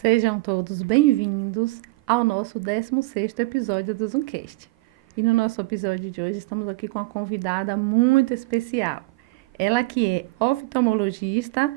Sejam todos bem-vindos ao nosso 16º episódio do Zoomcast. E no nosso episódio de hoje estamos aqui com uma convidada muito especial. Ela que é oftalmologista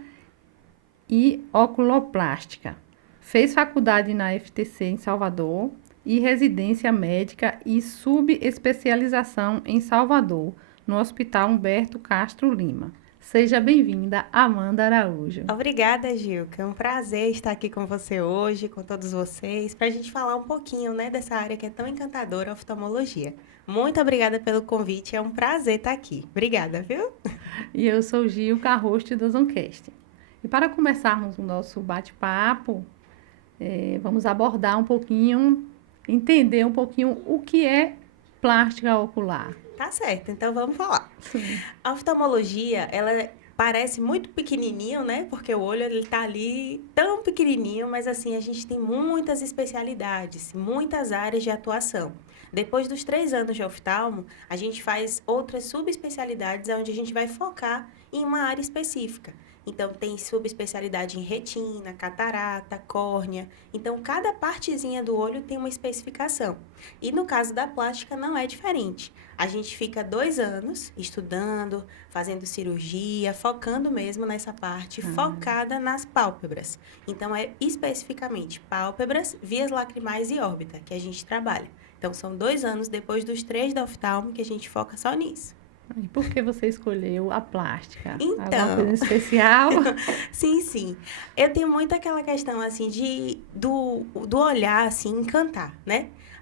e oculoplástica. Fez faculdade na FTC em Salvador e residência médica e subespecialização em Salvador, no Hospital Humberto Castro Lima. Seja bem-vinda, Amanda Araújo. Obrigada, Gilca. É um prazer estar aqui com você hoje, com todos vocês, para a gente falar um pouquinho, dessa área que é tão encantadora, a oftalmologia. Muito obrigada pelo convite, é um prazer estar aqui. Obrigada, viu? E eu sou Gilca, host do Zoomcast. E para começarmos o nosso bate-papo, vamos abordar um pouquinho, entender um pouquinho o que é plástica ocular. Tá certo, então vamos falar. Sim. A oftalmologia, ela parece muito pequenininho, Porque o olho, ele tá ali tão pequenininho, mas assim, a gente tem muitas especialidades, muitas áreas de atuação. Depois dos 3 anos de oftalmo, a gente faz outras subespecialidades onde a gente vai focar em uma área específica. Então, tem subespecialidade em retina, catarata, córnea. Então, cada partezinha do olho tem uma especificação. E no caso da plástica, não é diferente. A gente fica 2 anos estudando, fazendo cirurgia, focando mesmo nessa parte, focada nas pálpebras. Então, é especificamente pálpebras, vias lacrimais e órbita que a gente trabalha. Então, são 2 anos depois dos 3 da oftalmo que a gente foca só nisso. E por que você escolheu a plástica? Alguma Então, coisa especial? sim. Eu tenho muito aquela questão, assim, do olhar, assim, encantar,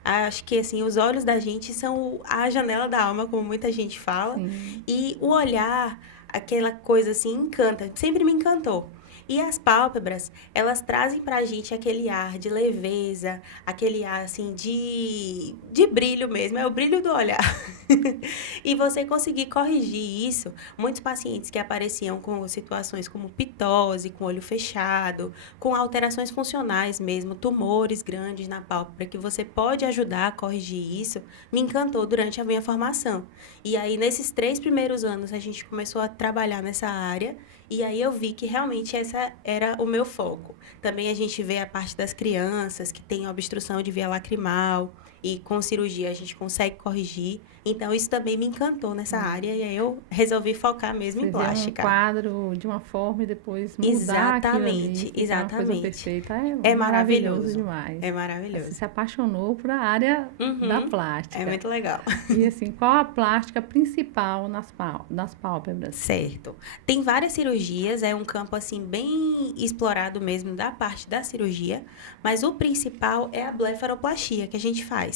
Acho que, assim, os olhos da gente são a janela da alma, como muita gente fala. Sim. E o olhar, aquela coisa, assim, encanta. Sempre me encantou. E as pálpebras, elas trazem pra gente aquele ar de leveza, aquele ar, assim, de brilho mesmo. É o brilho do olhar. E você conseguir corrigir isso, muitos pacientes que apareciam com situações como pitose, com olho fechado, com alterações funcionais mesmo, tumores grandes na pálpebra, que você pode ajudar a corrigir isso, me encantou durante a minha formação. E aí, nesses 3 primeiros anos, a gente começou a trabalhar nessa área, e aí eu vi que realmente essa era o meu foco. Também a gente vê a parte das crianças que têm obstrução de via lacrimal, e com cirurgia a gente consegue corrigir. Então, isso também me encantou nessa área e aí eu resolvi focar mesmo em Você vê um plástica. quadro de uma forma e depois mudar aquilo ali, ficar uma coisa Exatamente. perfeita. É Maravilhoso maravilhoso. demais. É Você maravilhoso. se apaixonou por a área da plástica. É muito legal. E assim, qual a plástica principal nas pálpebras? Certo. Tem várias cirurgias, é um campo assim bem explorado mesmo da parte da cirurgia, mas o principal é a blefaroplastia que a gente faz.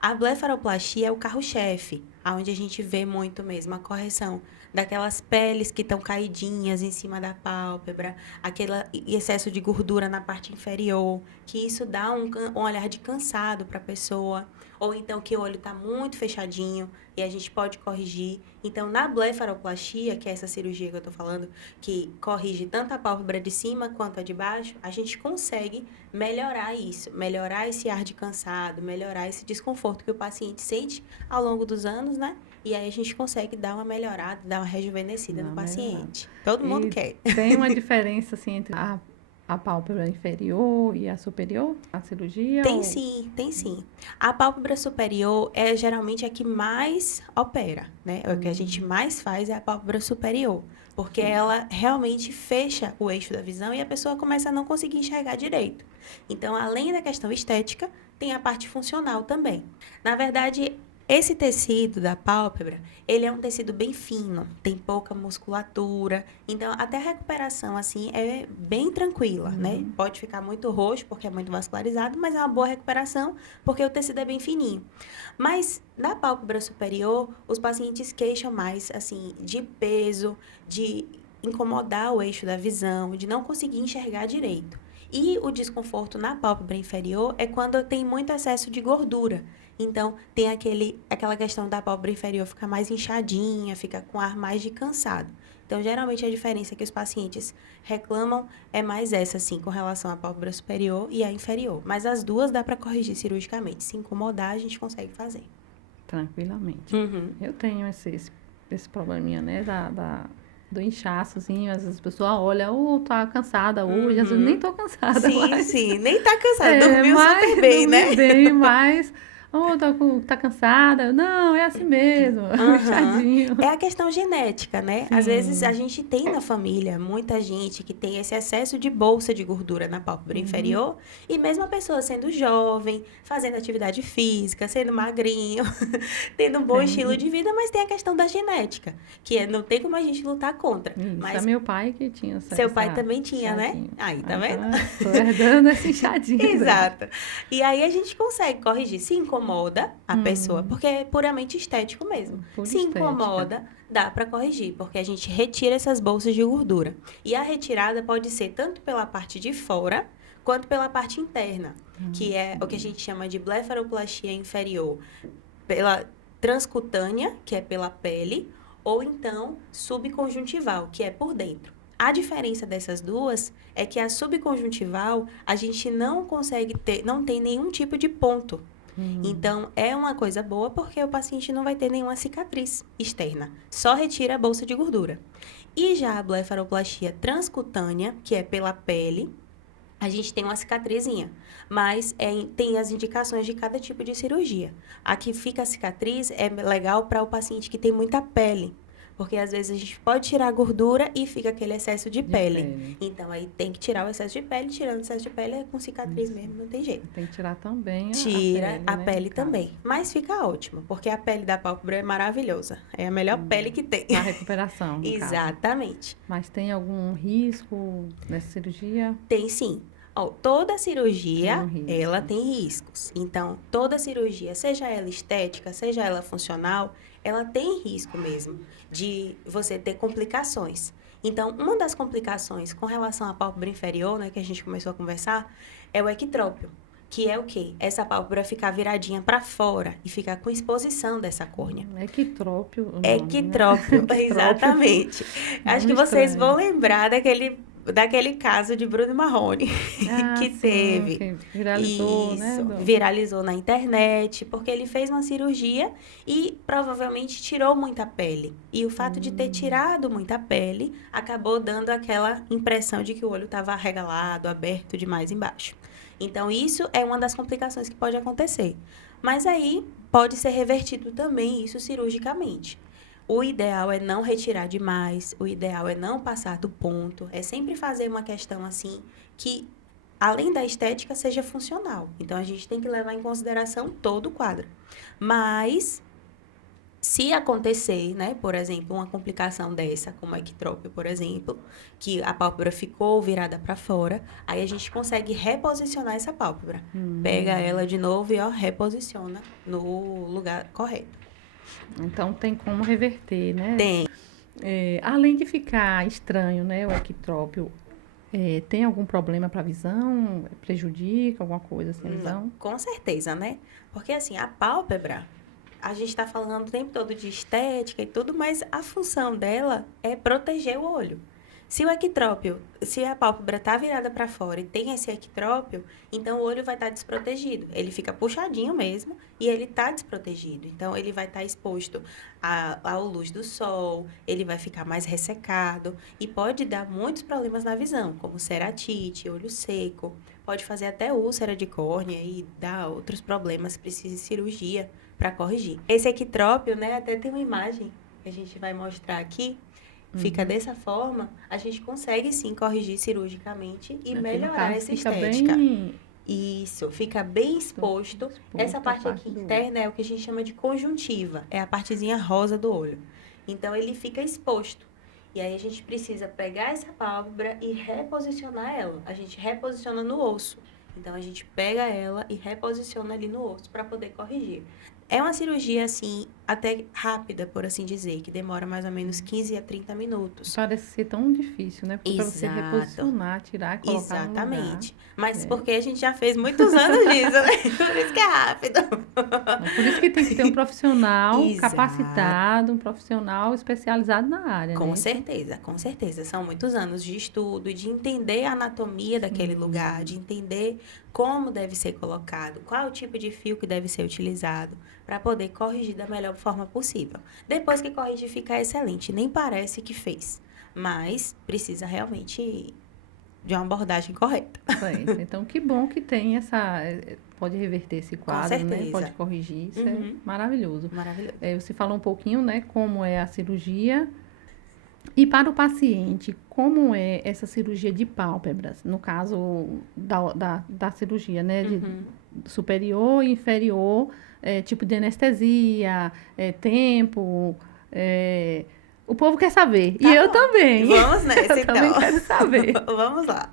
A blefaroplastia é o carro-chefe, onde a gente vê muito mesmo a correção daquelas peles que estão caidinhas em cima da pálpebra, aquele excesso de gordura na parte inferior, que isso dá um olhar de cansado para a pessoa, ou então que o olho está muito fechadinho e a gente pode corrigir. Então, na blefaroplastia, que é essa cirurgia que eu estou falando, que corrige tanto a pálpebra de cima quanto a de baixo, a gente consegue melhorar isso, melhorar esse ar de cansado, melhorar esse desconforto que o paciente sente ao longo dos anos, E aí a gente consegue dar uma melhorada, dar uma rejuvenescida no paciente. Todo mundo quer. Tem uma diferença assim entre a pálpebra inferior e a superior, a cirurgia? Tem sim, tem sim. A pálpebra superior é geralmente a que mais opera, O que a gente mais faz é a pálpebra superior, porque ela realmente fecha o eixo da visão e a pessoa começa a não conseguir enxergar direito. Então, além da questão estética, tem a parte funcional também. Na verdade, esse tecido da pálpebra, ele é um tecido bem fino, tem pouca musculatura, então até a recuperação assim é bem tranquila, Pode ficar muito roxo porque é muito vascularizado, mas é uma boa recuperação porque o tecido é bem fininho. Mas na pálpebra superior, os pacientes queixam mais assim de peso, de incomodar o eixo da visão, de não conseguir enxergar direito. E o desconforto na pálpebra inferior é quando tem muito excesso de gordura. Então, tem aquela questão da pálpebra inferior ficar mais inchadinha, fica com ar mais de cansado. Então, geralmente, a diferença que os pacientes reclamam é mais essa, assim, com relação à pálpebra superior e à inferior. Mas as duas dá para corrigir cirurgicamente. Se incomodar, a gente consegue fazer. Tranquilamente. Eu tenho esse probleminha, do inchaço, assim, às vezes a pessoa olha, tá cansada hoje, às vezes nem tô cansada, Sim, mas... sim. Nem tá cansada. Dormiu mas super bem, né? dormi bem, mas... tá cansada? Não, é assim mesmo, Aham. inchadinho. É a questão genética, né? Às vezes a Sim. gente tem na família muita gente que tem esse excesso de bolsa de gordura na pálpebra Uhum. inferior, e mesmo a pessoa sendo jovem, fazendo atividade física, sendo magrinho, tendo um bom estilo Tem de vida, mas tem a questão da genética, que não tem como a gente lutar contra. isso. É Mas meu pai que tinha seu pai também esse tinha, né? inchadinho. Aí, tá Ah, vendo? então, tô herdando esse inchadinho dele. Exato. E aí a gente consegue corrigir. Se incomoda a pessoa, Hum, porque é puramente estético mesmo. por Se estética. incomoda, dá para corrigir, porque a gente retira essas bolsas de gordura. E a retirada pode ser tanto pela parte de fora, quanto pela parte interna, que é o que a gente chama de blefaroplastia inferior, pela transcutânea, que é pela pele, ou então subconjuntival, que é por dentro. A diferença dessas duas é que a subconjuntival a gente não consegue ter, não tem nenhum tipo de ponto. Hum, Então, é uma coisa boa porque o paciente não vai ter nenhuma cicatriz externa, só retira a bolsa de gordura. E já a blefaroplastia transcutânea, que é pela pele, a gente tem uma cicatrizinha, mas tem as indicações de cada tipo de cirurgia. A que fica a cicatriz é legal para o paciente que tem muita pele, porque às vezes a gente pode tirar a gordura e fica aquele excesso de de pele. pele. Então aí tem que tirar o excesso de pele, tirando o excesso de pele é com cicatriz Isso. mesmo, não tem jeito. Tem que tirar também a Tira pele, a né, no pele caso. também, mas fica ótimo, porque a pele da pálpebra é maravilhosa. É a melhor pele que tem. Para recuperação, no caso. Exatamente. Mas tem algum risco nessa cirurgia? Tem sim. Ó, toda Tem cirurgia, um ela risco. tem riscos. Então, toda cirurgia, seja ela estética, seja ela funcional, ela tem risco mesmo de você ter complicações. Então, uma das complicações com relação à pálpebra inferior, né, que a gente começou a conversar, é o ectrópio, que é o quê? Essa pálpebra ficar viradinha para fora e ficar com exposição dessa córnea. Equitrópio o nome, né? Equitrópio, Equitrópio. exatamente. Acho Nome que vocês vão estranho. lembrar daquele caso de Bruno Marrone Ah, que sim, teve. que viralizou, né? Isso, viralizou na internet, porque ele fez uma cirurgia e provavelmente tirou muita pele. E o fato de ter tirado muita pele acabou dando aquela impressão de que o olho estava arregalado, aberto demais embaixo. Então, isso é uma das complicações que pode acontecer. Mas aí pode ser revertido também isso cirurgicamente. O ideal é não retirar demais, o ideal é não passar do ponto, é sempre fazer uma questão assim que, além da estética, seja funcional. Então, a gente tem que levar em consideração todo o quadro. Mas, se acontecer, né, por exemplo, uma complicação dessa, como a ectrópio, por exemplo, que a pálpebra ficou virada para fora, aí a gente consegue reposicionar essa pálpebra. Pega ela de novo e, ó, reposiciona no lugar correto. Então tem como reverter, né? Tem. Além de ficar estranho, né? O equitrópio, tem algum problema para a visão? Prejudica alguma coisa assim a visão? Com certeza, né? Porque assim, a pálpebra, a gente está falando o tempo todo de estética e tudo, mas a função dela é proteger o olho. Se o ectrópio, se a pálpebra está virada para fora e tem esse ectrópio, então o olho vai estar desprotegido. Ele fica puxadinho mesmo e ele está desprotegido. Então ele vai estar exposto à luz do sol, ele vai ficar mais ressecado e pode dar muitos problemas na visão, como ceratite, olho seco, pode fazer até úlcera de córnea e dar outros problemas, precisa de cirurgia para corrigir. Esse ectrópio, né, até tem uma imagem que a gente vai mostrar aqui. Fica dessa forma, a gente consegue sim corrigir cirurgicamente e Aqui no melhorar caso essa fica estética. bem Isso, fica bem exposto. Essa a parte aqui do olho. interna é o que a gente chama de conjuntiva, é a partezinha rosa do olho. Então ele fica exposto. E aí a gente precisa pegar essa pálpebra e reposicionar ela. A gente reposiciona no osso. Então a gente pega ela e reposiciona ali no osso para poder corrigir. É uma cirurgia, assim, até rápida, por assim dizer, que demora mais ou menos 15 a 30 minutos. Parece ser tão difícil, né? Porque para você Exato. reposicionar, tirar e colocar no lugar. Exatamente. Mas É. porque a gente já fez muitos anos disso, né? Por isso que é rápido. Por isso que tem que ter um profissional Exato. capacitado, um profissional especializado na área, Com né? certeza, com certeza. São muitos anos de estudo, de entender a anatomia daquele lugar, de entender como deve ser colocado, qual o tipo de fio que deve ser utilizado, para poder corrigir da melhor forma possível. Depois que corrigir, fica excelente, nem parece que fez. mas precisa realmente de uma abordagem correta. Certo. Então, que bom que tem essa... Pode reverter esse quadro, né? certeza. Pode corrigir. Isso é Uhum. maravilhoso. Maravilhoso. Você falou um pouquinho, né? Como é a cirurgia. E para o paciente, como é essa cirurgia de pálpebras? No caso da cirurgia, né? De superior e inferior, tipo de anestesia, tempo... O povo quer saber. Tá E eu bom. também. Vamos nessa, Eu então. também quero saber. Vamos lá.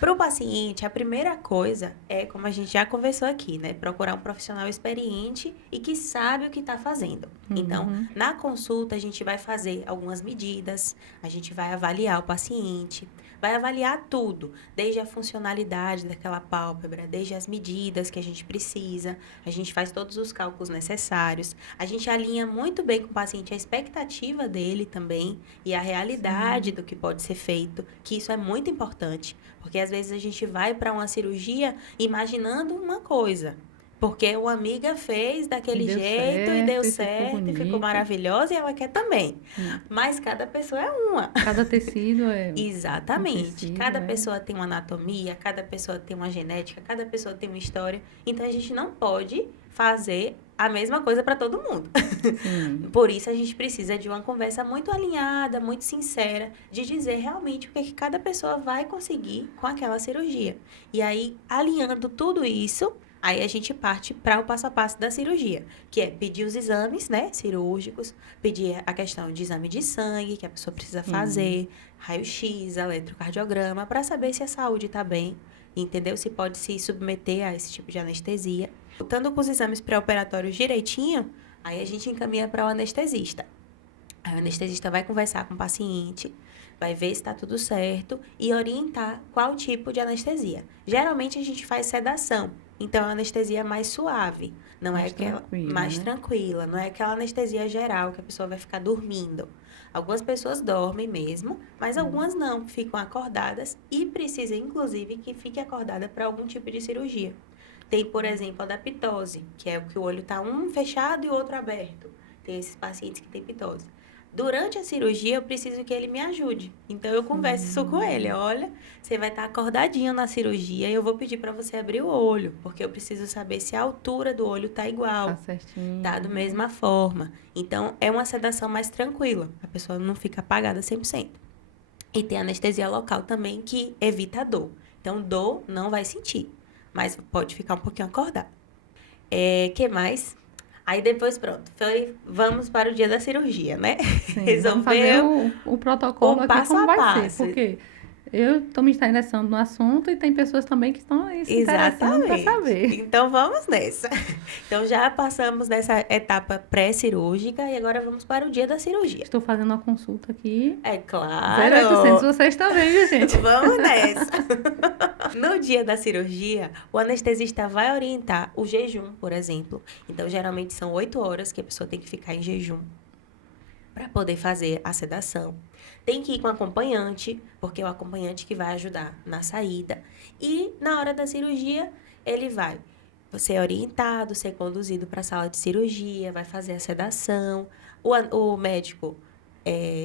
Para o paciente, a primeira coisa é, como a gente já conversou aqui, né? Procurar um profissional experiente e que sabe o que está fazendo. Então, na consulta, a gente vai fazer algumas medidas, a gente vai avaliar o paciente, vai avaliar tudo, desde a funcionalidade daquela pálpebra, desde as medidas que a gente precisa, a gente faz todos os cálculos necessários, a gente alinha muito bem com o paciente a expectativa dele também e a realidade do que pode ser feito, que isso é muito importante, porque às vezes a gente vai para uma cirurgia imaginando uma coisa. Porque uma amiga fez daquele jeito e deu certo, e ficou maravilhosa e ela quer também. Mas cada pessoa é uma. Cada tecido é... Exatamente. tecido, cada pessoa tem uma anatomia, cada pessoa tem uma genética, cada pessoa tem uma história. Então, a gente não pode fazer a mesma coisa para todo mundo. Por isso, a gente precisa de uma conversa muito alinhada, muito sincera, de dizer realmente o que, é que cada pessoa vai conseguir com aquela cirurgia. E aí, alinhando tudo isso... Aí a gente parte para o passo a passo da cirurgia, que é pedir os exames, né, cirúrgicos, pedir a questão de exame de sangue, que a pessoa precisa fazer, raio-x, eletrocardiograma, para saber se a saúde está bem, entendeu? Se pode se submeter a esse tipo de anestesia. Voltando com os exames pré-operatórios direitinho, aí a gente encaminha para o anestesista. Aí o anestesista vai conversar com o paciente, vai ver se está tudo certo e orientar qual tipo de anestesia. Geralmente a gente faz sedação. Então, é uma anestesia mais suave, não é aquela mais tranquila, não é aquela anestesia geral que a pessoa vai ficar dormindo. Algumas pessoas dormem mesmo, mas algumas não, ficam acordadas e precisa, inclusive, que fique acordada para algum tipo de cirurgia. Tem, por exemplo, a da pitose, que é o que o olho está um fechado e o outro aberto. Tem esses pacientes que têm pitose. Durante a cirurgia, eu preciso que ele me ajude. Então, eu converso isso com ele. Olha, você vai estar acordadinho na cirurgia e eu vou pedir para você abrir o olho, porque eu preciso saber se a altura do olho está igual. Tá certinho. Tá da mesma forma. Então, é uma sedação mais tranquila. A pessoa não fica apagada 100%. E tem anestesia local também, que evita a dor. Então, dor não vai sentir, mas pode ficar um pouquinho acordado. Que mais? Aí depois, pronto, vamos para o dia da cirurgia, né? Sim, vamos fazer o protocolo aqui como vai ser, porque eu estou me interessando no assunto e tem pessoas também que estão se interessando para saber. Então, vamos nessa. Então, já passamos dessa etapa pré-cirúrgica e agora vamos para o dia da cirurgia. Estou fazendo uma consulta aqui. É claro. 0800, vocês também, viu, gente? Vamos nessa. No dia da cirurgia, o anestesista vai orientar o jejum, por exemplo. Então, geralmente são 8 horas que a pessoa tem que ficar em jejum para poder fazer a sedação. Tem que ir com acompanhante, porque é o acompanhante que vai ajudar na saída. E na hora da cirurgia, ele vai ser orientado, ser conduzido para a sala de cirurgia, vai fazer a sedação. O médico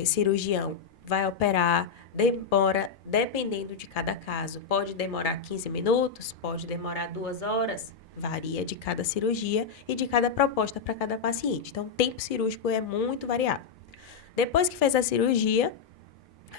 cirurgião vai operar, demora, dependendo de cada caso. Pode demorar 15 minutos, pode demorar 2 horas, varia de cada cirurgia e de cada proposta para cada paciente. Então, o tempo cirúrgico é muito variável. Depois que fez a cirurgia,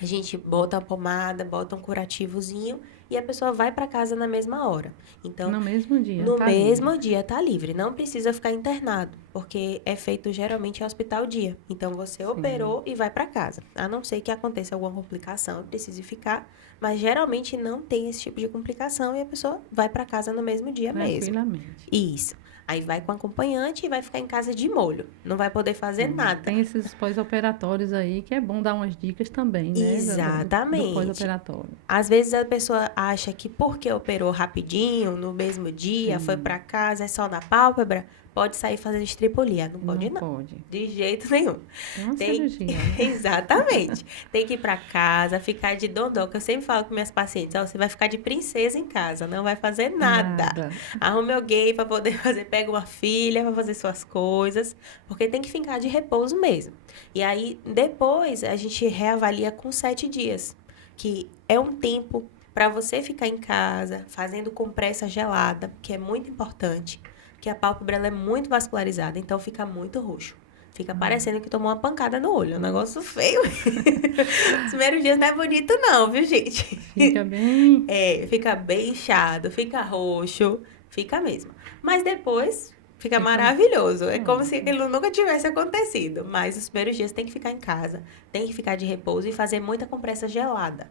a gente bota a pomada, bota um curativozinho e a pessoa vai para casa na mesma hora. Então, no mesmo dia. No mesmo dia tá livre. Não precisa ficar internado, porque é feito geralmente em hospital dia. Então, você operou e vai para casa. A não ser que aconteça alguma complicação e precise ficar, mas geralmente não tem esse tipo de complicação e a pessoa vai para casa no mesmo dia mesmo. Tranquilamente. Isso. Aí vai com acompanhante e vai ficar em casa de molho. Não vai poder fazer nada. Tem esses pós-operatórios aí que é bom dar umas dicas também, né? Exatamente. Do pós-operatório. Às vezes a pessoa acha que porque operou rapidinho, no mesmo dia, foi para casa, é só na pálpebra. pode sair fazendo estripolia. Não pode, não. pode. De jeito nenhum. É uma cirurgia, né? Exatamente. Tem que ir pra casa, ficar de dondoca. Eu sempre falo com minhas pacientes, ó, você vai ficar de princesa em casa, não vai fazer nada. Arrume alguém pra poder fazer, pega uma filha pra fazer suas coisas, porque tem que ficar de repouso mesmo. E aí, depois, a gente reavalia com 7 dias, que é um tempo para você ficar em casa, fazendo compressa gelada, que é muito importante, porque a pálpebra ela é muito vascularizada, então fica muito roxo. Fica parecendo que tomou uma pancada no olho. É um negócio feio. Os primeiros dias não é bonito não, viu, gente? Fica bem... Fica bem inchado, fica roxo, fica mesmo. Mas depois fica maravilhoso. É como se aquilo nunca tivesse acontecido. Mas os primeiros dias tem que ficar em casa, tem que ficar de repouso e fazer muita compressa gelada.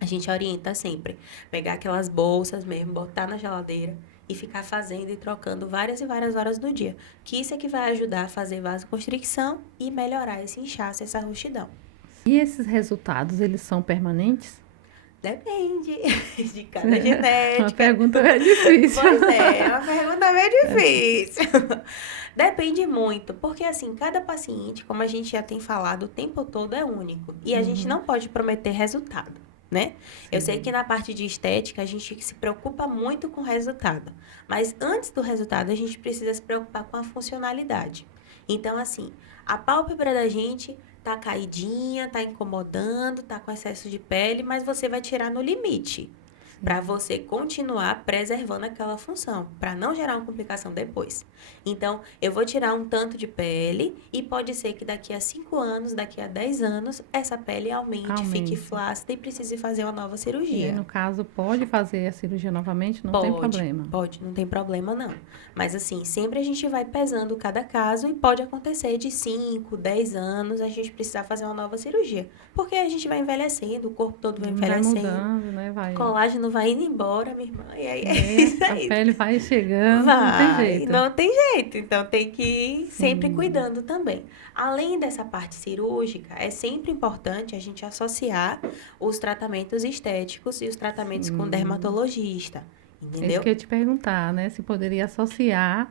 A gente orienta sempre. Pegar aquelas bolsas mesmo, botar na geladeira e ficar fazendo e trocando várias e várias horas do dia. Que isso é que vai ajudar a fazer vasoconstricção e melhorar esse inchaço, essa roxidão. E esses resultados, eles são permanentes? Depende de cada genética. Uma pergunta é difícil. Pois é uma pergunta bem difícil. Depende muito, porque assim, cada paciente, como a gente já tem falado, o tempo todo é único. E a gente não pode prometer resultado, né? Eu sei que na parte de estética a gente se preocupa muito com o resultado. Mas antes do resultado, a gente precisa se preocupar com a funcionalidade. Então, assim, a pálpebra da gente tá caidinha, tá incomodando, tá com excesso de pele, mas você vai tirar no limite. Para você continuar preservando aquela função, para não gerar uma complicação depois. Então, eu vou tirar um tanto de pele e pode ser que daqui a 5 anos, daqui a 10 anos, essa pele aumente. Fique flácida e precise fazer uma nova cirurgia. E aí, no caso, pode fazer a cirurgia novamente? Não tem problema? Pode, não tem problema não. Mas assim, sempre a gente vai pesando cada caso e pode acontecer de 5, 10 anos a gente precisar fazer uma nova cirurgia. Porque a gente vai envelhecendo, o corpo todo vai envelhecendo. Vai mudando, né? Colágeno vai indo embora, minha irmã. E aí é isso aí. A pele vai chegando, não tem jeito. Não tem jeito. Então, tem que ir sempre cuidando também. Além dessa parte cirúrgica, é sempre importante a gente associar os tratamentos estéticos e os tratamentos com dermatologista. Entendeu? É isso que eu ia te perguntar, né? Se poderia associar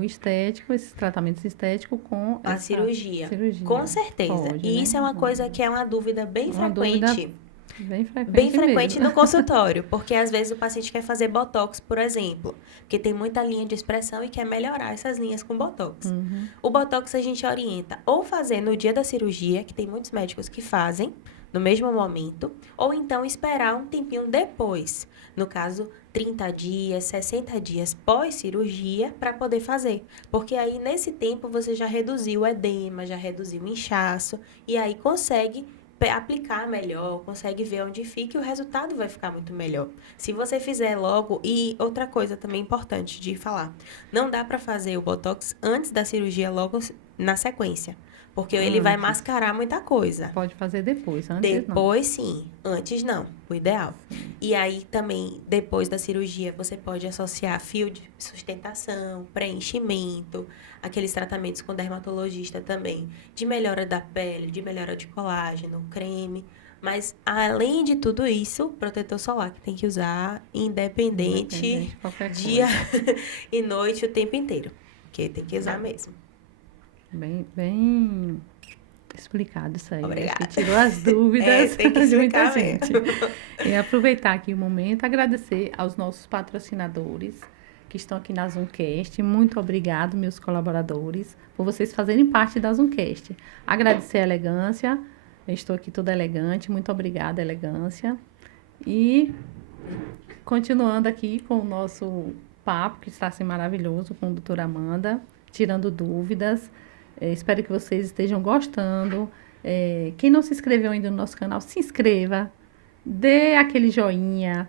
o estético, esses tratamentos estéticos com a cirurgia. Com certeza. Pode, e né? isso é uma coisa que é uma dúvida bem frequente. Dúvida bem frequente no consultório, porque às vezes o paciente quer fazer botox, por exemplo, porque tem muita linha de expressão e quer melhorar essas linhas com botox. O botox a gente orienta ou fazer no dia da cirurgia, que tem muitos médicos que fazem no mesmo momento, ou então esperar um tempinho depois, no caso 30 dias, 60 dias pós-cirurgia para poder fazer, porque aí nesse tempo você já reduziu o edema, já reduziu o inchaço e aí consegue aplicar melhor, consegue ver onde fica e o resultado vai ficar muito melhor. Se você fizer logo, e outra coisa também importante de falar, não dá para fazer o botox antes da cirurgia logo na sequência, porque ele vai mascarar muita coisa. Pode fazer depois, antes depois sim, antes não, o ideal. E aí também, depois da cirurgia, você pode associar fio de sustentação, preenchimento, aqueles tratamentos com dermatologista também, de melhora da pele, de melhora de colágeno, creme. Mas, além de tudo isso, protetor solar que tem que usar independente dia e noite, o tempo inteiro. Porque tem que usar mesmo. Bem explicado isso aí. Obrigada. Que tirou as dúvidas tem que de muita mesmo. gente. E aproveitar aqui o momento, agradecer aos nossos patrocinadores que estão aqui na Zoomcast. Muito obrigado, meus colaboradores, por vocês fazerem parte da Zoomcast. Agradecer a Elegância. Eu estou aqui toda elegante. Muito obrigada, Elegância. E continuando aqui com o nosso papo, que está assim maravilhoso, com a doutora Amanda, tirando dúvidas. Espero que vocês estejam gostando. Quem não se inscreveu ainda no nosso canal, se inscreva. Dê aquele joinha.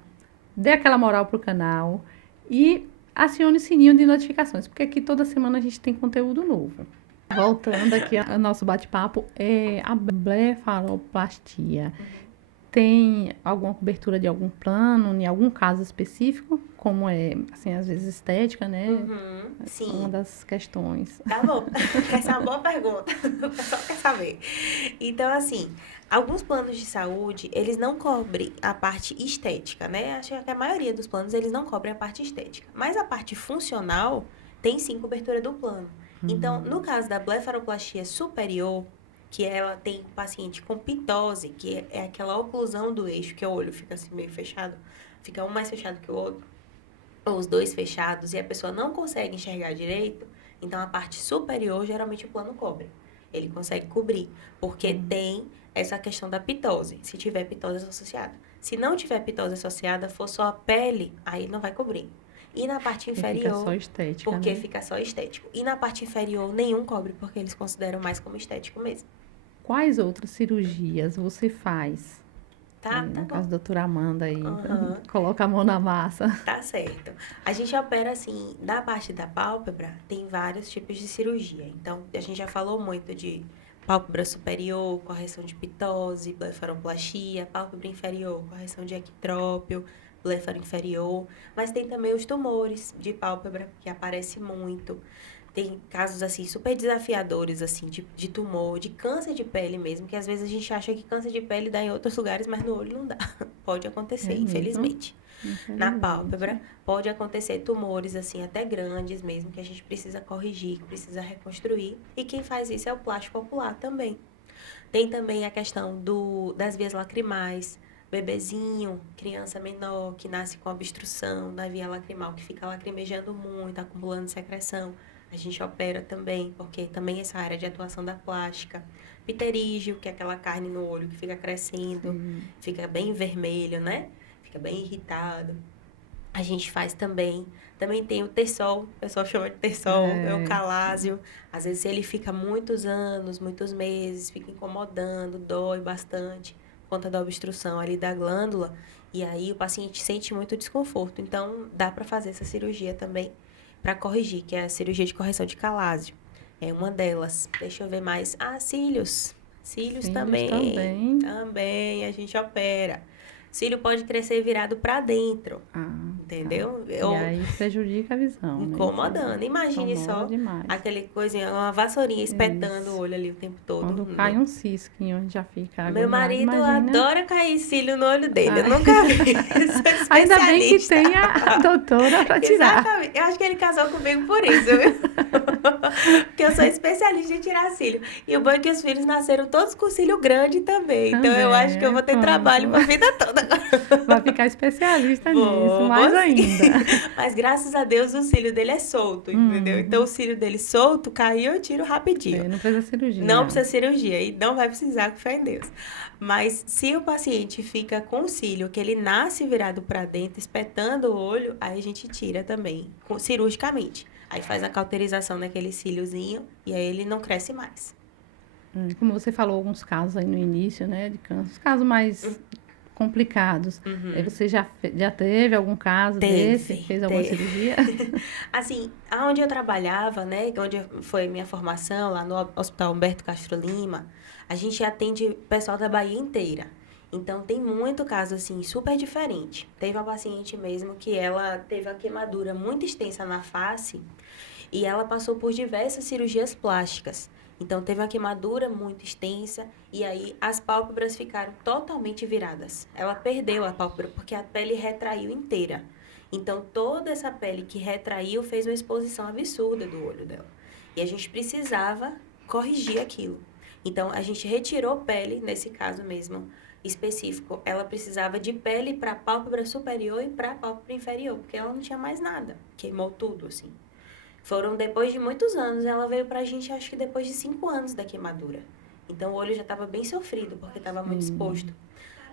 Dê aquela moral pro canal. E acione o sininho de notificações, porque aqui toda semana a gente tem conteúdo novo. Voltando aqui ao nosso bate-papo, a blefaroplastia. Tem alguma cobertura de algum plano, em algum caso específico? Como assim, às vezes estética, né? Sim. Uma das questões. Tá bom. Essa é uma boa pergunta. O pessoal quer saber. Então, assim, alguns planos de saúde, eles não cobrem a parte estética, né? Acho que a maioria dos planos, eles não cobrem a parte estética. Mas a parte funcional, tem sim cobertura do plano. Então, no caso da blefaroplastia superior, que ela tem paciente com pitose, que é aquela oclusão do eixo, que o olho fica assim meio fechado, fica um mais fechado que o outro, ou os dois fechados, e a pessoa não consegue enxergar direito, então a parte superior, geralmente o plano cobre. Ele consegue cobrir, porque tem essa questão da pitose, se tiver pitose associada. Se não tiver pitose associada, for só a pele, aí não vai cobrir. E na parte inferior... Fica só estética, porque né? fica só estético. E na parte inferior, nenhum cobre, porque eles consideram mais como estético mesmo. Quais outras cirurgias você faz? Tá No bom. caso da doutora Amanda aí, Uhum. coloca a mão na massa. Tá certo. A gente opera assim, da parte da pálpebra, tem vários tipos de cirurgia. Então, a gente já falou muito de pálpebra superior, correção de pitose, blefaroplastia, pálpebra inferior, correção de equitrópio, blefaro inferior. Mas tem também os tumores de pálpebra, que aparece muito. Tem casos, assim, super desafiadores, assim, de tumor, de câncer de pele mesmo, que às vezes a gente acha que câncer de pele dá em outros lugares, mas no olho não dá. Pode acontecer, É mesmo? infelizmente. Na Infelizmente. pálpebra, pode acontecer tumores, assim, até grandes mesmo, que a gente precisa corrigir, que precisa reconstruir. E quem faz isso é o plástico ocular também. Tem também a questão das vias lacrimais, bebezinho, criança menor, que nasce com obstrução da via lacrimal, que fica lacrimejando muito, acumulando secreção. A gente opera também, porque também essa área de atuação da plástica. Pterígio, que é aquela carne no olho que fica crescendo, fica bem vermelho, né? Fica bem irritado. A gente faz também. Também tem o terçol, o pessoal chama de terçol, é o calásio. Às vezes ele fica muitos anos, muitos meses, fica incomodando, dói bastante, por conta da obstrução ali da glândula. E aí o paciente sente muito desconforto. Então, dá para fazer essa cirurgia também para corrigir, que é a cirurgia de correção de calásio. É uma delas. Deixa eu ver mais. Ah, cílios. Cílios também. Também a gente opera. Cílio pode crescer virado para dentro. Entendeu? Tá. E aí prejudica a visão, Incomodando. né? Imagine só demais. aquele coisinha, uma vassourinha espetando o olho ali o tempo todo. Quando cai um cisquinho, já fica Meu agoniado, marido imagina. adora cair cílio no olho dele. Eu nunca vi. Sou Ainda bem que especialista. tem a doutora pra tirar. Exatamente. Eu acho que ele casou comigo por isso, viu? Porque eu sou especialista em tirar cílio. E o bom é que os filhos nasceram todos com cílio grande também. Então eu acho que eu vou ter trabalho pra vida toda agora. Vai ficar especialista nisso, mais sim. ainda. Mas graças a Deus o cílio dele é solto, entendeu? Então o cílio dele solto, caiu, eu tiro rapidinho. Não precisa cirurgia. Não precisa cirurgia e não vai precisar, com fé em Deus. Mas se o paciente fica com o cílio, que ele nasce virado para dentro, espetando o olho, aí a gente tira também, cirurgicamente. Aí faz a cauterização daquele cíliozinho e aí ele não cresce mais. Como você falou, alguns casos aí no início, né, de câncer, os casos mais complicados. Você já teve algum caso desse? Fez alguma cirurgia? Assim, onde eu trabalhava, né, onde foi minha formação, lá no Hospital Humberto Castro Lima, a gente atende pessoal da Bahia inteira. Então, tem muito caso, assim, super diferente. Teve uma paciente mesmo que ela teve uma queimadura muito extensa na face e ela passou por diversas cirurgias plásticas. Então, teve uma queimadura muito extensa e aí as pálpebras ficaram totalmente viradas. Ela perdeu a pálpebra porque a pele retraiu inteira. Então, toda essa pele que retraiu fez uma exposição absurda do olho dela. E a gente precisava corrigir aquilo. Então, a gente retirou pele, nesse caso mesmo específico. Ela precisava de pele para a pálpebra superior e para a pálpebra inferior, porque ela não tinha mais nada. Queimou tudo, assim. Foram depois de muitos anos, ela veio pra gente, acho que depois de 5 anos da queimadura. Então, o olho já estava bem sofrido, porque estava muito exposto.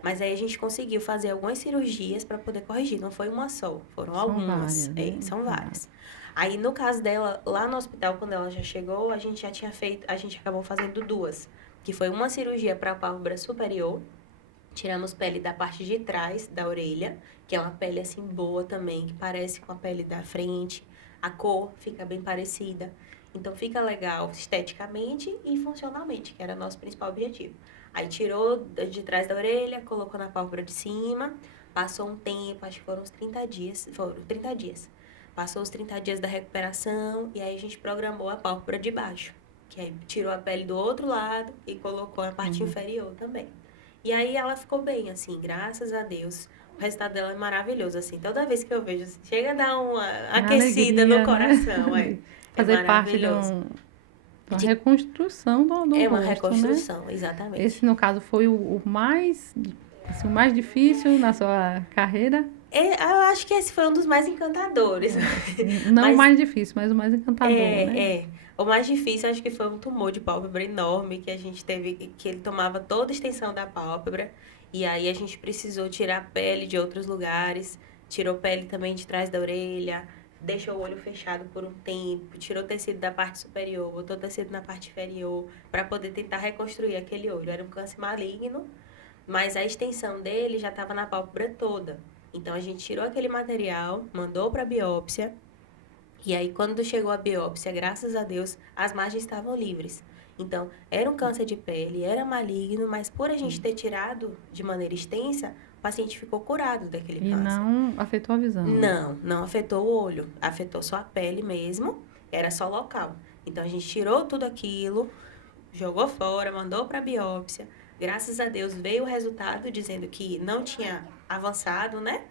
Mas aí a gente conseguiu fazer algumas cirurgias para poder corrigir. Não foi uma só, foram algumas. Várias, né? São várias. Aí, no caso dela, lá no hospital, quando ela já chegou, a gente acabou fazendo 2. Que foi uma cirurgia para a pálpebra superior. Tiramos pele da parte de trás da orelha, que é uma pele assim boa também, que parece com a pele da frente. A cor fica bem parecida. Então, fica legal esteticamente e funcionalmente, que era o nosso principal objetivo. Aí, tirou de trás da orelha, colocou na pálpebra de cima. Passou um tempo, acho que foram uns 30 dias. Foram 30 dias. Passou os 30 dias da recuperação e aí a gente programou a pálpebra de baixo. Que aí tirou a pele do outro lado e colocou a parte inferior também. E aí ela ficou bem, assim, graças a Deus. O resultado dela é maravilhoso, assim. Toda vez que eu vejo, assim, chega a dar uma Uma aquecida no alegria, né? coração, é. De É fazer parte maravilhoso. de uma De- reconstrução do É uma rosto, né? reconstrução, exatamente. Esse, no caso, foi o mais, assim, o mais difícil na sua carreira. Eu acho que esse foi um dos mais encantadores. Não o Mas mais difícil, mas o mais encantador, né? O mais difícil acho que foi um tumor de pálpebra enorme que a gente teve, que ele tomava toda a extensão da pálpebra. E aí a gente precisou tirar pele de outros lugares, tirou pele também de trás da orelha, deixou o olho fechado por um tempo, tirou tecido da parte superior, botou tecido na parte inferior, para poder tentar reconstruir aquele olho. Era um câncer maligno, mas a extensão dele já estava na pálpebra toda. Então a gente tirou aquele material, mandou para biópsia. E aí, quando chegou a biópsia, graças a Deus, as margens estavam livres. Então, era um câncer de pele, era maligno, mas por a gente ter tirado de maneira extensa, o paciente ficou curado daquele E câncer. não afetou a visão. Não afetou o olho, afetou só a pele mesmo, era só local. Então, a gente tirou tudo aquilo, jogou fora, mandou para biópsia. Graças a Deus, veio o resultado dizendo que não tinha avançado, né?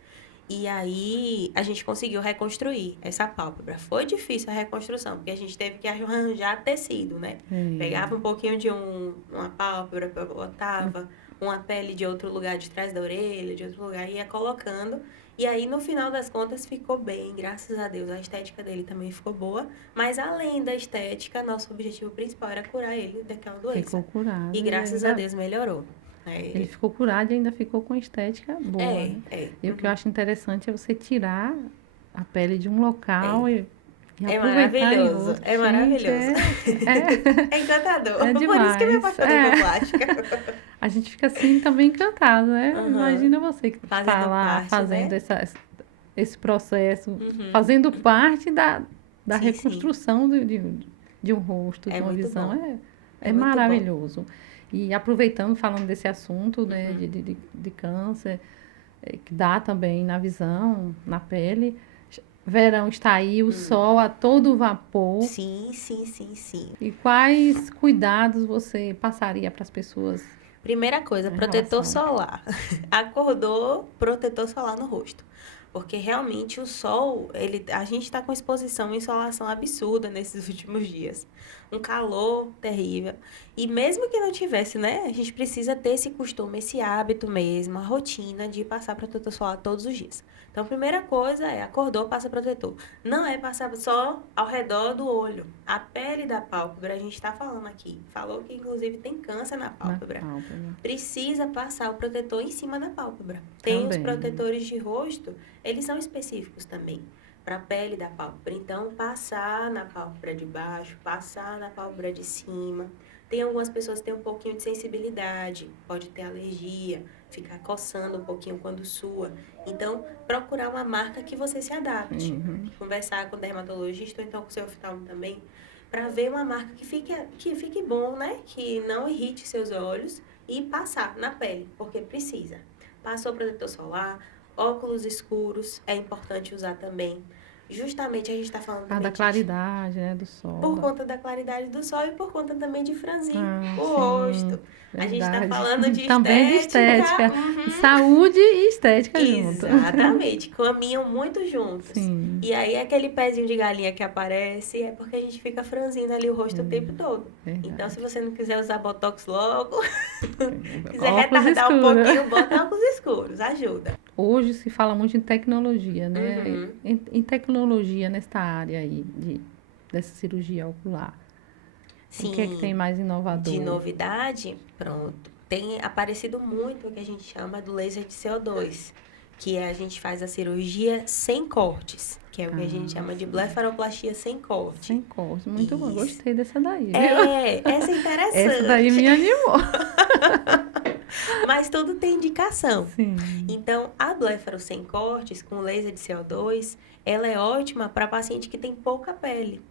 E aí a gente conseguiu reconstruir essa pálpebra. Foi difícil a reconstrução, porque a gente teve que arranjar tecido, né? Pegava um pouquinho de uma pálpebra, botava uma pele de outro lugar de trás da orelha, de outro lugar, ia colocando. E aí, no final das contas, ficou bem, graças a Deus. A estética dele também ficou boa. Mas, além da estética, nosso objetivo principal era curar ele daquela doença. Ficou curado. E, graças a Deus, melhorou. Ele ficou curado e ainda ficou com estética boa, né? E o que eu acho interessante é você tirar a pele de um local e aproveitar em outro. É maravilhoso. É encantador. É demais. Por isso que eu me apaixonei por plástica. A gente fica assim também encantado, né? Imagina você que está lá parte, fazendo né? esse processo, fazendo parte da Sim, reconstrução de um rosto, de uma visão. Bom. É maravilhoso. E aproveitando, falando desse assunto, né, de câncer, que dá também na visão, na pele. Verão está aí, o sol a todo vapor. Sim. E quais cuidados você passaria para as pessoas? Primeira coisa, protetor solar. Acordou, protetor solar no rosto. Porque realmente o sol, a gente está com exposição e insolação absurda nesses últimos dias. Um calor terrível. E mesmo que não tivesse, né? A gente precisa ter esse costume, esse hábito mesmo, a rotina de passar protetor solar todos os dias. Então, a primeira coisa é, acordou, passa protetor. Não é passar só ao redor do olho. A pele da pálpebra, a gente está falando aqui. Falou que, inclusive, tem câncer na pálpebra. Precisa passar o protetor em cima da pálpebra. Tem os protetores de rosto, eles são específicos também para a pele da pálpebra. Então, passar na pálpebra de baixo, passar na pálpebra de cima. Tem algumas pessoas que têm um pouquinho de sensibilidade, pode ter alergia, ficar coçando um pouquinho quando sua. Então, procurar uma marca que você se adapte. Conversar com o dermatologista ou então com o seu oftalmo também, para ver uma marca que fique bom, né? Que não irrite seus olhos e passar na pele, porque precisa. Passou protetor solar, óculos escuros é importante usar também. Justamente a gente está falando também da claridade, né, do sol. Por conta da claridade do sol e por conta também de franzir o rosto. Verdade. A gente está falando de também estética. De estética. Saúde e estética junto. Exatamente. Caminham muito juntos. Sim. E aí aquele pezinho de galinha que aparece é porque a gente fica franzindo ali o rosto o tempo todo. Verdade. Então, se você não quiser usar botox logo, quiser retardar um pouquinho, bota óculos escuros. Ajuda. Hoje se fala muito em tecnologia, né? Em tecnologia nesta área aí, dessa cirurgia ocular. Sim. O que é que tem mais inovador? De novidade, pronto. Tem aparecido muito o que a gente chama do laser de CO2, que a gente faz a cirurgia sem cortes, que é o que a gente chama de blefaroplastia sem corte. Sem corte, muito bom. Gostei dessa daí. Essa é interessante. Essa daí me animou. Mas tudo tem indicação. Sim. Então, a blefaro sem cortes, com laser de CO2, ela é ótima para paciente que tem pouca pele.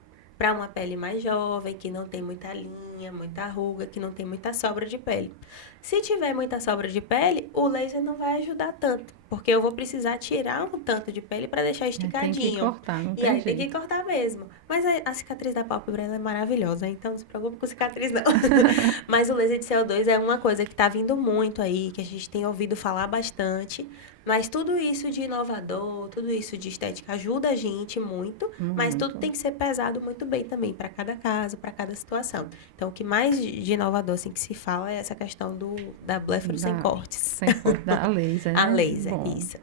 para uma pele mais jovem, que não tem muita linha, muita ruga, que não tem muita sobra de pele. Se tiver muita sobra de pele, o laser não vai ajudar tanto, porque eu vou precisar tirar um tanto de pele para deixar Tem que esticadinho. cortar, não E tem aí tem que jeito. cortar mesmo. Mas a cicatriz da pálpebra ela é maravilhosa, então não se preocupe com cicatriz não. Mas o laser de CO2 é uma coisa que está vindo muito aí, que a gente tem ouvido falar bastante. Mas tudo isso de inovador, tudo isso de estética ajuda a gente muito, mas tudo Muito. tem que ser pesado muito bem também, para cada caso, para cada situação. Então, o que mais de inovador assim, que se fala é essa questão da blefaro sem cortes. Sem corte, da laser, A né? laser, Bom, isso.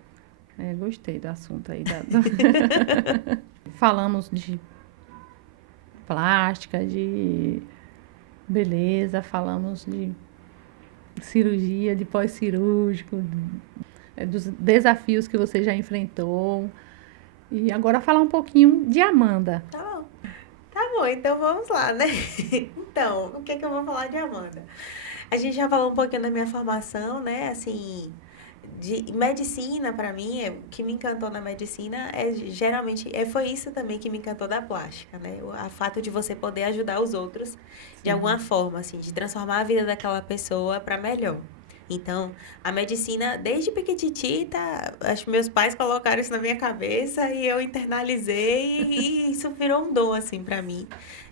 gostei do assunto aí. Falamos de plástica, de beleza, falamos de cirurgia, de pós-cirúrgico, dos desafios que você já enfrentou. E agora falar um pouquinho de Amanda. Tá bom, então vamos lá, né? Então, o que é que eu vou falar de Amanda? A gente já falou um pouquinho da minha formação, né? Assim, de medicina, para mim, o que me encantou na medicina geralmente foi isso também que me encantou da plástica, né? O fato de você poder ajudar os outros de alguma forma, assim, de transformar a vida daquela pessoa para melhor. Então, a medicina, desde pequititita, acho que meus pais colocaram isso na minha cabeça e eu internalizei e isso virou um dom, assim, para mim,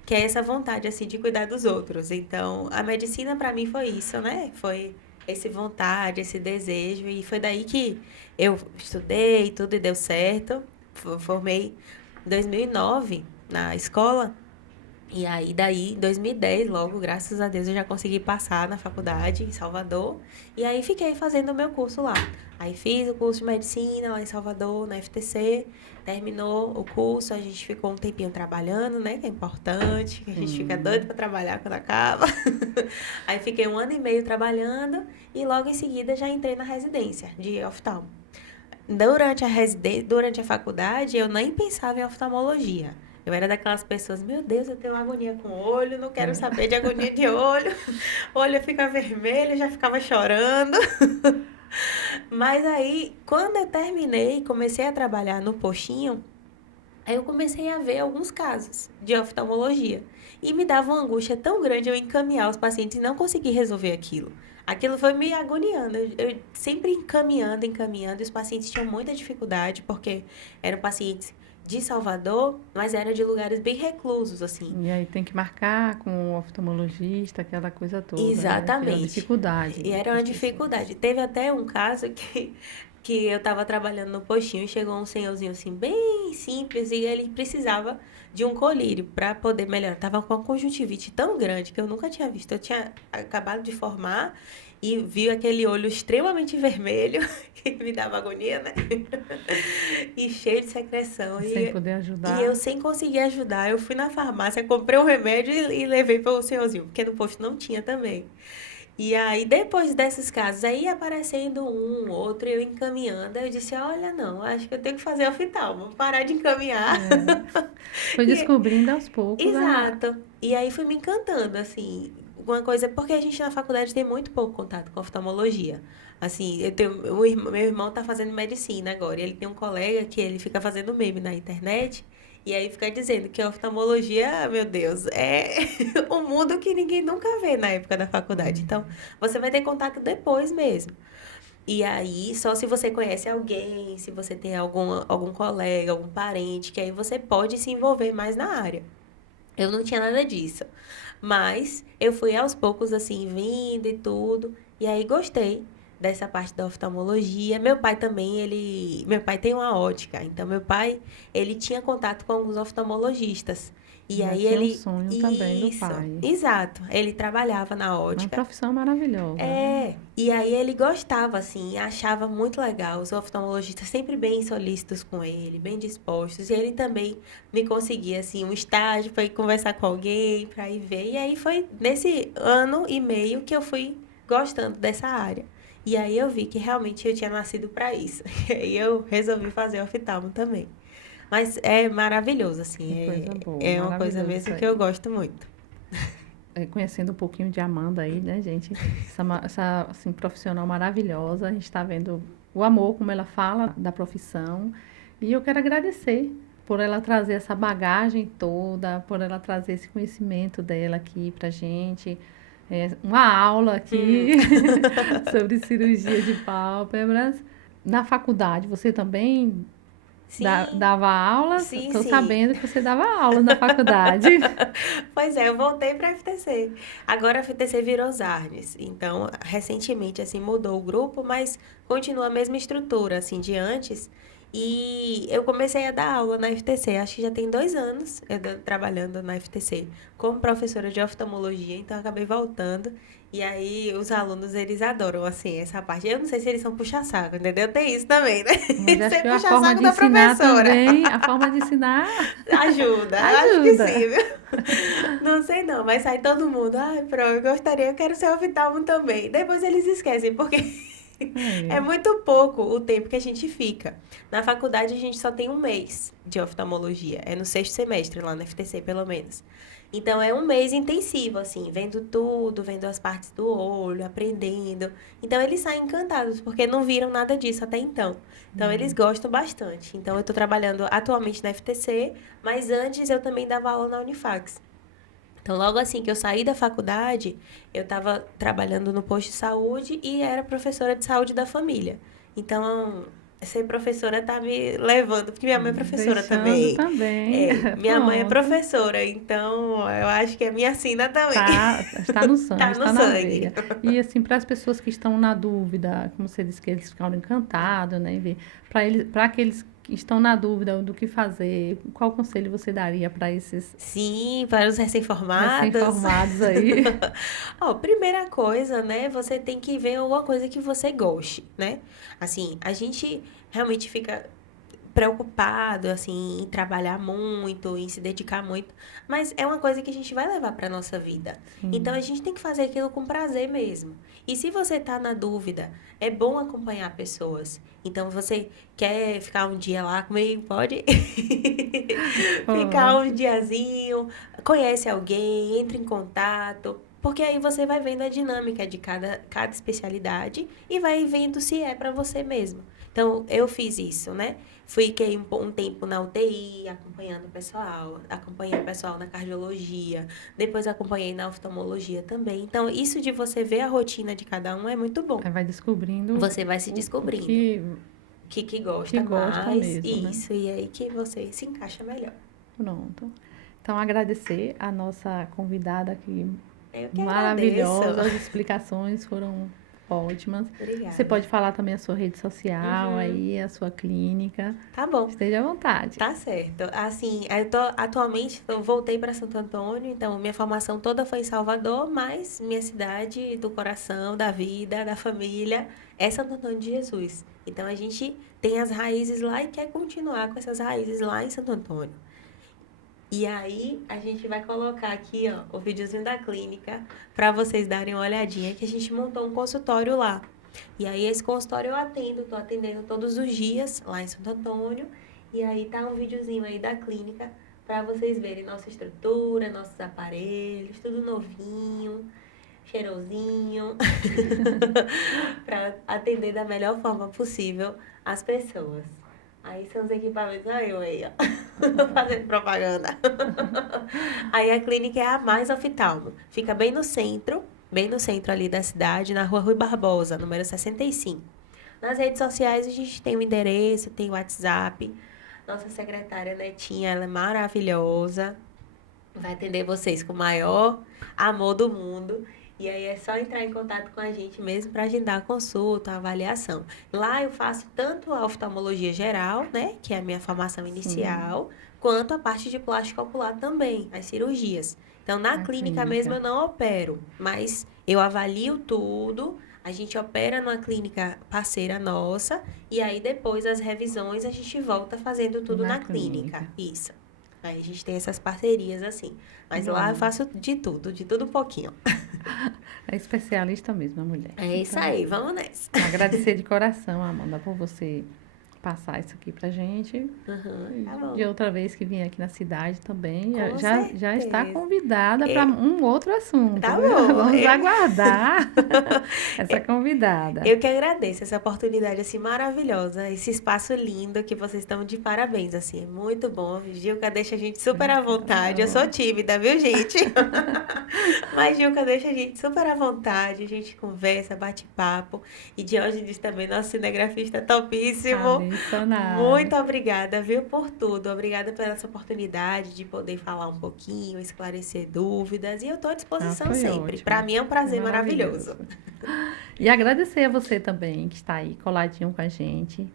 que é essa vontade, assim, de cuidar dos outros. Então, a medicina para mim foi isso, né? Foi esse vontade, esse desejo, e foi daí que eu estudei tudo e deu certo. Formei em 2009 na escola. E aí, daí, em 2010, logo, graças a Deus, eu já consegui passar na faculdade em Salvador. E aí, fiquei fazendo o meu curso lá. Aí, fiz o curso de medicina lá em Salvador, na FTC. Terminou o curso, a gente ficou um tempinho trabalhando, né? Que é importante, que a gente fica doido para trabalhar quando acaba. Aí, fiquei 1 ano e meio trabalhando e logo em seguida já entrei na residência de oftalmo. Durante a faculdade, eu nem pensava em oftalmologia. Eu era daquelas pessoas, meu Deus, eu tenho agonia com o olho, não quero saber de agonia de olho. O olho fica vermelho, já ficava chorando. Mas aí, quando eu terminei, comecei a trabalhar no postinho, aí eu comecei a ver alguns casos de oftalmologia. E me dava uma angústia tão grande eu encaminhar os pacientes e não conseguir resolver aquilo. Aquilo foi me agoniando. Eu sempre encaminhando. E os pacientes tinham muita dificuldade, porque eram pacientes de Salvador, mas eram de lugares bem reclusos, assim. E aí tem que marcar com o oftalmologista, aquela coisa toda, né? Que é uma Exatamente. dificuldade E era das uma pessoas. dificuldade. Teve até um caso que eu estava trabalhando no postinho e chegou um senhorzinho assim, bem simples, e ele precisava de um colírio para poder melhorar. Tava com uma conjuntivite tão grande que eu nunca tinha visto. Eu tinha acabado de formar e vi aquele olho extremamente vermelho, que me dava agonia, né? E cheio de secreção. Sem poder E ajudar. eu sem conseguir ajudar. Eu fui na farmácia, comprei um remédio e levei para o senhorzinho, porque no posto não tinha também. E aí, depois desses casos, aí aparecendo um, outro, eu encaminhando, aí eu disse, olha, não, acho que eu tenho que fazer oftalmo, vou parar de encaminhar. Foi E, descobrindo aos poucos exato. E aí fui me encantando, assim, uma coisa, porque a gente na faculdade tem muito pouco contato com oftalmologia. Assim, meu irmão tá fazendo medicina agora, e ele tem um colega que ele fica fazendo meme na internet, e aí fica dizendo que a oftalmologia, meu Deus, é um mundo que ninguém nunca vê na época da faculdade. Então, você vai ter contato depois mesmo. E aí, só se você conhece alguém, se você tem algum colega, algum parente, que aí você pode se envolver mais na área. Eu não tinha nada disso. Mas eu fui aos poucos, assim, vindo e tudo. E aí gostei dessa parte da oftalmologia. Meu pai também, Meu pai tem uma ótica. Então, meu pai, ele tinha contato com alguns oftalmologistas. E já aí tinha um ele... sonho também do Isso, pai. exato. Ele trabalhava na Uma ótica. profissão maravilhosa, né? E aí ele gostava, assim, achava muito legal. Os oftalmologistas sempre bem solícitos com ele, bem dispostos. E ele também me conseguia, assim, um estágio para ir conversar com alguém, para ir ver. E aí foi nesse 1 ano e meio que eu fui gostando dessa área. E aí eu vi que realmente eu tinha nascido para isso. E aí eu resolvi fazer oftalmo também. Mas é maravilhoso, assim, Que coisa boa, é uma coisa maravilhoso isso mesmo que aí. eu gosto muito. Conhecendo um pouquinho de Amanda aí, né, gente? Essa assim, profissional maravilhosa. A gente está vendo o amor, como ela fala, da profissão. E eu quero agradecer por ela trazer essa bagagem toda, por ela trazer esse conhecimento dela aqui pra gente. Uma aula aqui sobre cirurgia de pálpebras. Na faculdade, você também Sim, dava aulas? sim, Estou sim. sabendo que você dava aulas na faculdade. Pois é, eu voltei para a FTC. Agora a FTC virou Zarnes. Então, recentemente, assim, mudou o grupo, mas continua a mesma estrutura, assim, de antes. E eu comecei a dar aula na FTC. Acho que já tem 2 anos trabalhando na FTC como professora de oftalmologia. Então, eu acabei voltando. E aí, os alunos, eles adoram, assim, essa parte. Eu não sei se eles são puxa-saco, entendeu? Tem isso também, né? Mas acho Ser que a forma puxa-saco de da ensinar professora. também, a forma de ensinar Ajuda, eu acho que sim, ajuda. viu? Não sei não, mas sai todo mundo. Ai, Pro, eu gostaria, eu quero ser oftalmo também. Depois eles esquecem, porque é É. muito pouco o tempo que a gente fica. Na faculdade a gente só tem 1 mês de oftalmologia. É no 6º semestre, lá na FTC, pelo menos. Então é 1 mês intensivo, assim, vendo tudo, vendo as partes do olho, aprendendo. Então eles saem encantados, porque não viram nada disso até então. Então eles gostam bastante. Então eu estou trabalhando atualmente na FTC, mas antes eu também dava aula na Unifax. Então, logo assim que eu saí da faculdade, eu estava trabalhando no posto de saúde e era professora de saúde da família. Então, ser professora tá me levando, porque minha mãe é professora Deixando também. também. É, minha mãe é Pronto. professora, então eu acho que é minha sina também. Está no sangue, Tá no está na sangue. veia. E assim, para as pessoas que estão na dúvida, como você disse que eles ficaram encantados, né? Para aqueles que estão na dúvida do que fazer, qual conselho você daria para esses Sim, para os recém-formados. recém-formados aí? Ó, primeira coisa, né? Você tem que ver alguma coisa que você goste, né? Assim, a gente realmente fica preocupado, assim, em trabalhar muito, em se dedicar muito, mas é uma coisa que a gente vai levar para nossa vida. Então Sim. a gente tem que fazer aquilo com prazer mesmo. E se você tá na dúvida, é bom acompanhar pessoas. Então você quer ficar um dia lá comigo, pode ficar um Pronto. diazinho, conhece alguém, entra em contato. Porque aí você vai vendo a dinâmica de cada especialidade e vai vendo se é para você mesmo. Então, eu fiz isso, né? Fiquei um tempo na UTI, acompanhando o pessoal, acompanhei o pessoal na cardiologia, depois acompanhei na oftalmologia também. Então, isso de você ver a rotina de cada um é muito bom. Aí vai descobrindo Você vai se o descobrindo que que gosta gosta mais, mesmo, né? isso, e aí que você se encaixa melhor. Pronto. Então, agradecer a nossa convidada aqui, Eu que agradeço. maravilhosa, as explicações foram ótimas. Você Obrigada. pode falar também a sua rede social Uhum. aí, a sua clínica. Tá bom. Esteja à vontade. Tá certo. Assim, atualmente eu voltei para Santo Antônio, então minha formação toda foi em Salvador, mas minha cidade do coração, da vida, da família é Santo Antônio de Jesus. Então a gente tem as raízes lá e quer continuar com essas raízes lá em Santo Antônio. E aí a gente vai colocar aqui, ó, o videozinho da clínica para vocês darem uma olhadinha que a gente montou um consultório lá. E aí esse consultório eu atendo, tô atendendo todos os dias lá em Santo Antônio. E aí tá um videozinho aí da clínica para vocês verem nossa estrutura, nossos aparelhos, tudo novinho, cheirosinho, para atender da melhor forma possível as pessoas. Aí são os equipamentos, olha eu aí, ó, fazendo propaganda. Aí a clínica é a Mais Oftalmo. Fica bem no centro ali da cidade, na rua Rui Barbosa, número 65. Nas redes sociais a gente tem o endereço, tem o WhatsApp. Nossa secretária Netinha, ela é maravilhosa. Vai atender vocês com o maior amor do mundo. E aí é só entrar em contato com a gente mesmo para agendar a consulta, a avaliação. Lá eu faço tanto a oftalmologia geral, né, que é a minha formação Sim, inicial, quanto a parte de plástico ocular também, as cirurgias. Então, na a clínica mesmo clínica. eu não opero, mas eu avalio tudo, a gente opera numa clínica parceira nossa, e aí depois as revisões a gente volta fazendo tudo Na na clínica. clínica. Isso. Aí a gente tem essas parcerias assim. Mas lá eu Bom, faço de tudo um pouquinho. é especialista mesmo, a mulher. É isso Então, aí, vamos nessa. agradecer de coração, Amanda, por você passar isso aqui pra gente. Tá bom. De outra vez que vim aqui na cidade também, Com já está certeza. convidada para um outro assunto. Tá Viu? bom. Vamos aguardar essa convidada. Eu que agradeço essa oportunidade, assim, maravilhosa, esse espaço lindo que vocês estão de parabéns, assim, é muito bom. Gilca deixa a gente super à vontade. Eu sou tímida, viu, gente? Mas Gilca deixa a gente super à vontade, a gente conversa, bate papo. E Diógenes também, nosso cinegrafista topíssimo. Adicionado. Muito obrigada, viu, por tudo. Obrigada pela essa oportunidade de poder falar um pouquinho, esclarecer dúvidas. E eu estou à disposição foi sempre. ótimo. Para mim é um prazer maravilhoso. E agradecer a você também que está aí coladinho com a gente.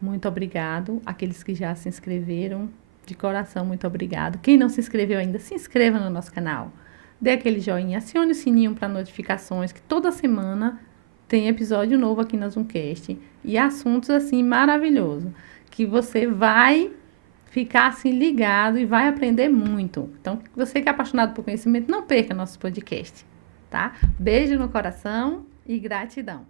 Muito obrigado. Aqueles que já se inscreveram, de coração, muito obrigado. Quem não se inscreveu ainda, se inscreva no nosso canal. Dê aquele joinha, acione o sininho para notificações, que toda semana tem episódio novo aqui na Zoomcast. E assuntos assim maravilhosos, que você vai ficar assim ligado e vai aprender muito. Então, você que é apaixonado por conhecimento, não perca nosso podcast, tá? Beijo no coração e gratidão.